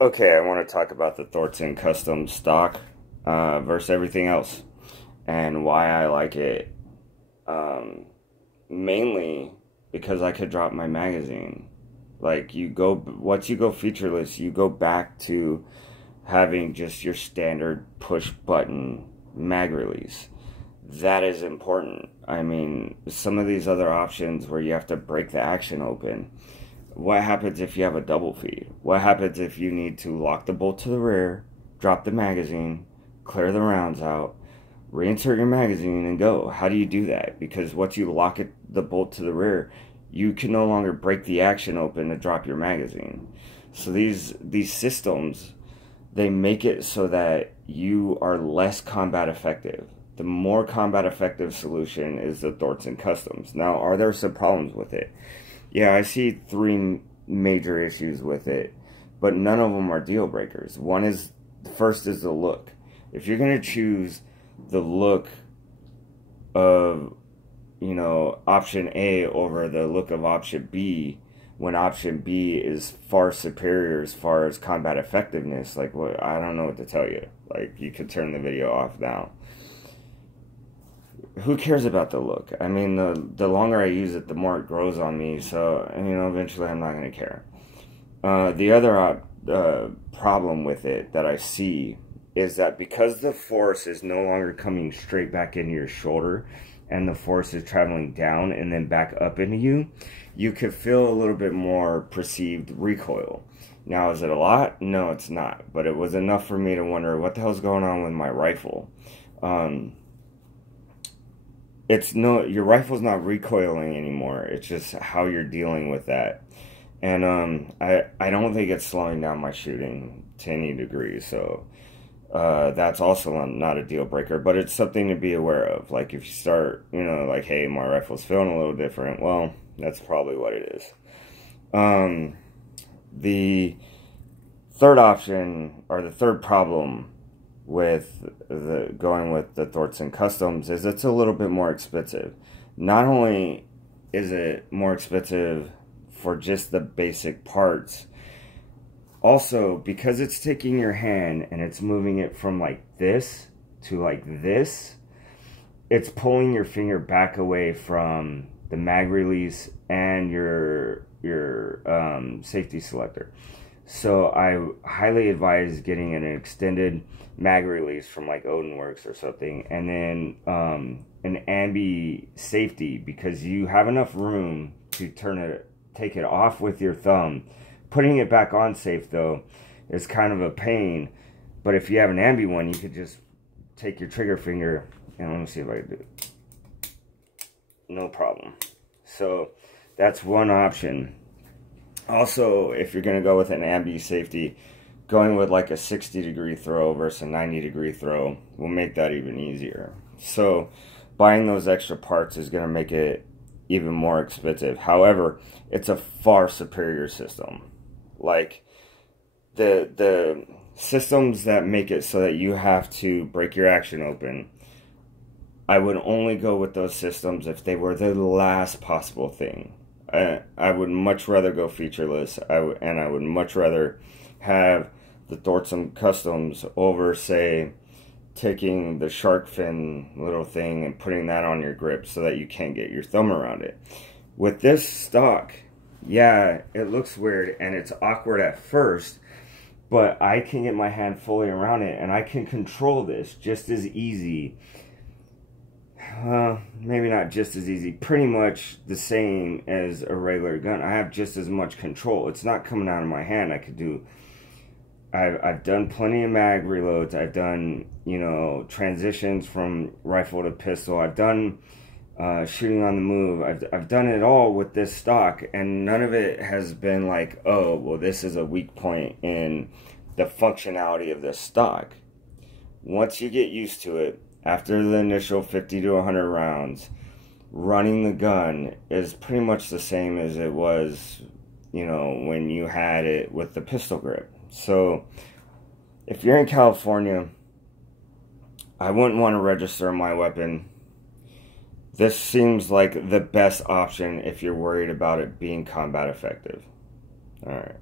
Okay, I want to talk about the thordsen custom stock versus everything else and why I like it. Mainly because I could drop my magazine. Like once you go featureless, you go back to having just your standard push button mag release. That is important. I mean, some of these other options where you have to break the action open. What happens if you have a double feed? What happens if you need to lock the bolt to the rear, drop the magazine, clear the rounds out, reinsert your magazine, and go? How do you do that? Because once you lock the bolt to the rear, you can no longer break the action open to drop your magazine. So these systems, they make it so that you are less combat effective. The more combat effective solution is the thordsen customs. Now, are there some problems with it? Yeah, I see three major issues with it, but none of them are deal breakers. The first is the look. If you're going to choose the look of, option A over the look of option B, when option B is far superior as far as combat effectiveness, like, what, I don't know what to tell you. Like, you could turn the video off now. Who cares about the look? I mean, the longer I use it, the more it grows on me. So, eventually I'm not going to care. The other problem with it that I see is that because the force is no longer coming straight back into your shoulder and the force is traveling down and then back up into you, you could feel a little bit more perceived recoil. Now, is it a lot? No, it's not. But it was enough for me to wonder what the hell's going on with my rifle. Your rifle's not recoiling anymore. It's just how you're dealing with that. And I don't think it's slowing down my shooting to any degree. So that's also not a deal breaker, but it's something to be aware of. Like, if you start, like, hey, my rifle's feeling a little different, well, that's probably what it is. The third option, or the third problem with going with the thordsen customs, is it's a little bit more expensive. Not only is it more expensive for just the basic parts, also because it's taking your hand and it's moving it from like this to like this, it's pulling your finger back away from the mag release and your safety selector. So I highly advise getting an extended mag release from like Odinworks or something, and then an Ambu Safety, because you have enough room to take it off with your thumb. Putting it back on safe though is kind of a pain, but if you have an Ambu one, you could just take your trigger finger and let me see if I can do it. No problem. So that's one option. Also, if you're going to go with an Ambu Safety, going with like a 60-degree throw versus a 90-degree throw will make that even easier. So buying those extra parts is going to make it even more expensive. However, it's a far superior system. Like, the systems that make it so that you have to break your action open, I would only go with those systems if they were the last possible thing. I would much rather go featureless, and I would much rather have the thordsen customs over, say, taking the shark fin little thing and putting that on your grip so that you can't get your thumb around it. With this stock, yeah, it looks weird and it's awkward at first, but I can get my hand fully around it and I can control this just as easy. Maybe not just as easy, pretty much the same as a regular gun. I have just as much control. It's not coming out of my hand. I've done plenty of mag reloads. I've done, transitions from rifle to pistol. I've done shooting on the move. I've done it all with this stock, and none of it has been like, oh, well, this is a weak point in the functionality of this stock. Once you get used to it, after the initial 50 to 100 rounds, running the gun is pretty much the same as it was, when you had it with the pistol grip. So, if you're in California, I wouldn't want to register my weapon. This seems like the best option if you're worried about it being combat effective. Alright.